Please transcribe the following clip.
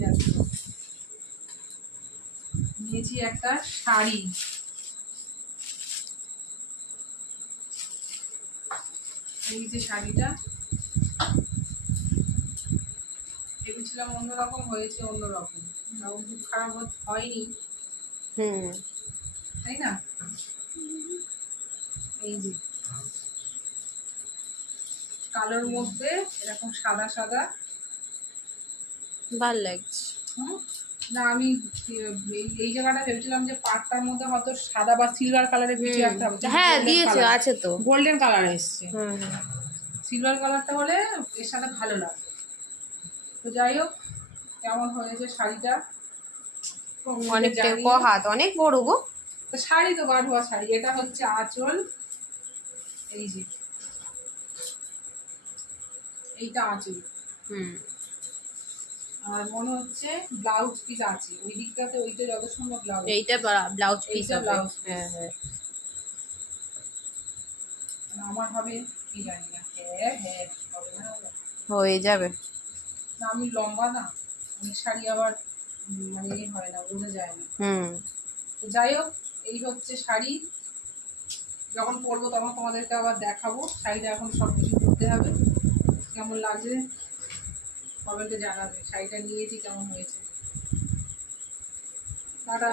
ব্যস্ত। নিয়েছি একটা শাড়ি, এই যে শাড়িটা ভেবেছিলাম অন্যরকম, হয়েছে অন্যরকম, খুব খারাপ হয়নি, তাই না? এই যে কালোর মধ্যে এরকম সাদা সাদা, ভাল লাগছে। না আমি এই জায়গাটা ভেবেছিলাম যে পাটটার মধ্যে হয়তো সাদা বা সিলভার কালারের কিছু একটা হবে। হ্যাঁ দিয়েছে, আছে তো, গোল্ডেন কালার এসছে। সিলভার কালারটা হলে এর সাথে ভালো লাগবে। তো যাই হোক, কেমন হয়েছে শাড়িটা অনেকটা হাত অনেক বড় গো। তো শাড়ি তো বাড়ুয়া শাড়ি, এটা হচ্ছে আঁচল, এই যে এইটা আঁচল। আর মনে হচ্ছে ব্লাউজ পিস আছে ওই দিকটাতে, ওইটা যত সম্ভব ব্লাউজ, এইটা ব্লাউজ পিস হবে। ব্লাউজ, হ্যাঁ হ্যাঁ আমার হবে কি জানি না। হ্যাঁ হ্যাঁ হবে না, হয়ে যাবে। না আমি লম্বা না, অনেক শাড়ি আবার মানে হয় না, বোঝা যায় না। তো যাই হোক, এই হচ্ছে শাড়ি, যখন পরবো তখন তোমাদেরকে আবার দেখাবো। শাড়িটা এখন সব কিছু করতে হবে, কেমন লাগছে কমেন্টে জানাবে। শাড়িটা নিয়েছি কেমন হয়েছে। টাটা।